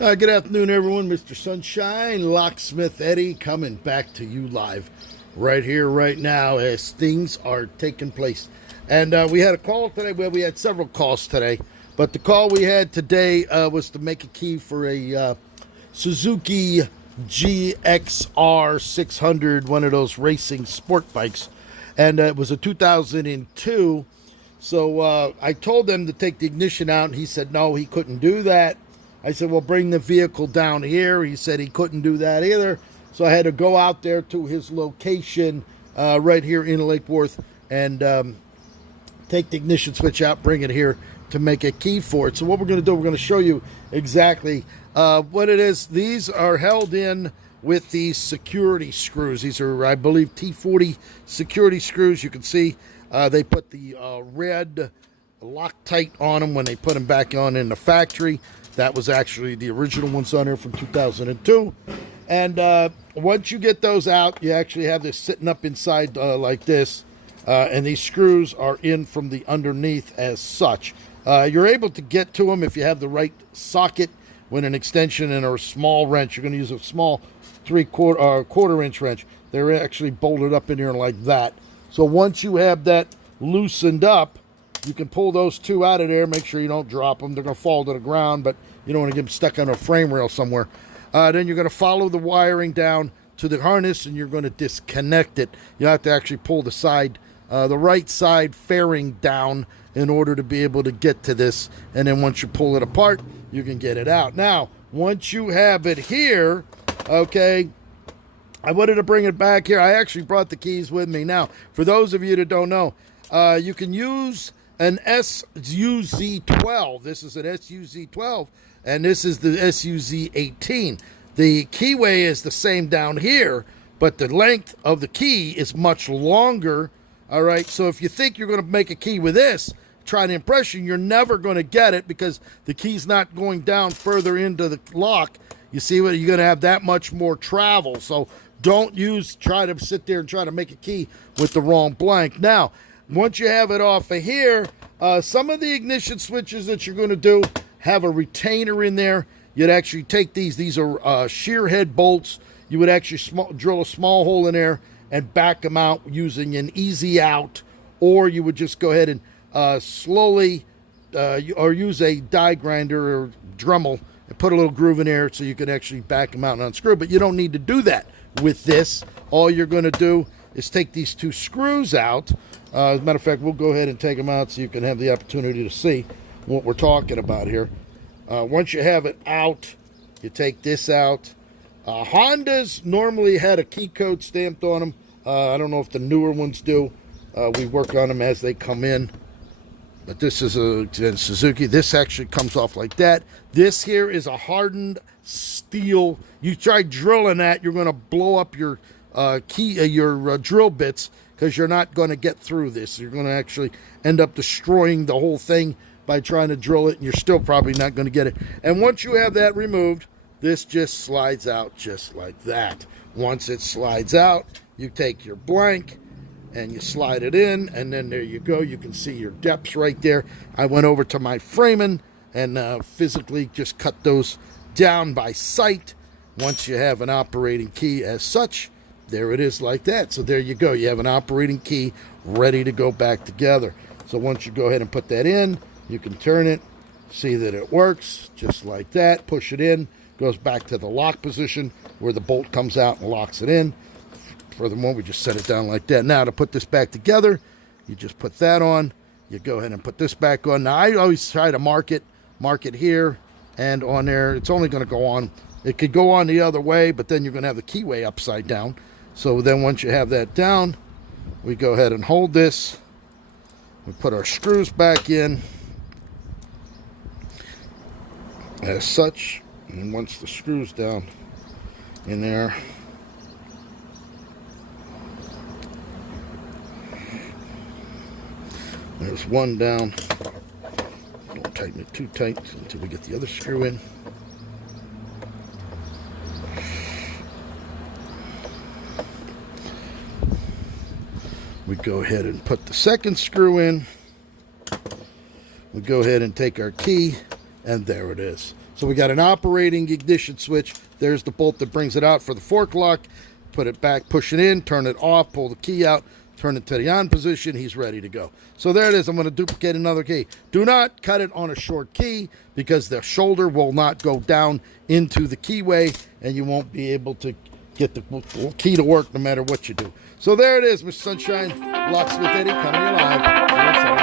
Good afternoon, everyone. Mr. Sunshine, Locksmith Eddy, coming back to you live right here, right now, as things are taking place. And we had a call today. Well, we had several calls today, but the call we had today was to make a key for a Suzuki GXR 600, one of those racing sport bikes. And it was a 2002. So I told them to take the ignition out, and he said no, he couldn't do that. I said, well, bring the vehicle down here. He said he couldn't do that either. So I had to go out there to his location right here in Lake Worth and take the ignition switch out, bring it here to make a key for it. So what we're going to do, we're going to show you exactly what it is. These are held in with these security screws. These are, I believe, T40 security screws. You can see they put the red Loctite on them when they put them back on in the factory. That was actually the original ones on there from 2002. And once you get those out, you actually have this sitting up inside like this. And these screws are in from the underneath as such. You're able to get to them if you have the right socket with an extension and a small wrench. You're going to use a small quarter-inch wrench. They're actually bolted up in here like that. So once you have that loosened up, you can pull those two out of there. Make sure you don't drop them. They're going to fall to the ground, but you don't want to get them stuck on a frame rail somewhere. Then you're going to follow the wiring down to the harness, and you're going to disconnect it. You have to actually pull the side, the right side fairing down in order to be able to get to this. And then once you pull it apart, you can get it out. Now, once you have it here, okay, I wanted to bring it back here. I actually brought the keys with me. Now, for those of you that don't know, you can use an SUZ12. This is an SUZ12, and this is the SUZ18. The keyway is the same down here, but the length of the key is much longer. All right, so if you think you're going to make a key with this, try an impression, you're never going to get it because the key's not going down further into the lock. You see what you're going to have that much more travel. So don't try to sit there and try to make a key with the wrong blank. Now, once you have it off of here, some of the ignition switches that you're going to do have a retainer in there. You'd actually take these are shear head bolts. You would actually drill a small hole in there and back them out using an easy out, or you would just go ahead and slowly or use a die grinder or Dremel and put a little groove in there so you could actually back them out and unscrew. But you don't need to do that with this. All you're going to do is take these two screws out. As a matter of fact, we'll go ahead and take them out so you can have the opportunity to see what we're talking about here. Once you have it out, you take this out. Hondas normally had a key code stamped on them. I don't know if the newer ones do. We work on them as they come in. But this is a Suzuki. This actually comes off like that. This here is a hardened steel. You try drilling that, you're going to blow up your drill bits because you're not going to get through this. You're going to actually end up destroying the whole thing by trying to drill it, and you're still probably not going to get it. And once you have that removed, this just slides out just like that. Once it slides out, you take your blank and you slide it in, and then there you go. You can see your depths right there. I went over to my framing and physically just cut those down by sight. Once you have an operating key as such, there it is like that. So there you go. You have an operating key ready to go back together. So once you go ahead and put that in, you can turn it, see that it works just like that. Push it in, goes back to the lock position where the bolt comes out and locks it in. Furthermore, we just set it down like that. Now to put this back together, you just put that on. You go ahead and put this back on. Now I always try to mark it here and on there. It's only going to go on. It could go on the other way, but then you're going to have the keyway upside down. So then once you have that down, we go ahead and hold this. We put our screws back in as such. And once the screws down in there, there's one down. Don't tighten it too tight until we get the other screw in. We go ahead and put the second screw in. We go ahead and take our key, and there it is. So we got an operating ignition switch. There's the bolt that brings it out for the fork lock. Put it back, push it in, turn it off, pull the key out, turn it to the on position. He's ready to go. So there it is. I'm going to duplicate another key. Do not cut it on a short key because the shoulder will not go down into the keyway, and you won't be able to get the key to work no matter what you do. So there it is, Mr. Sunshine. Locksmith Eddy coming alive.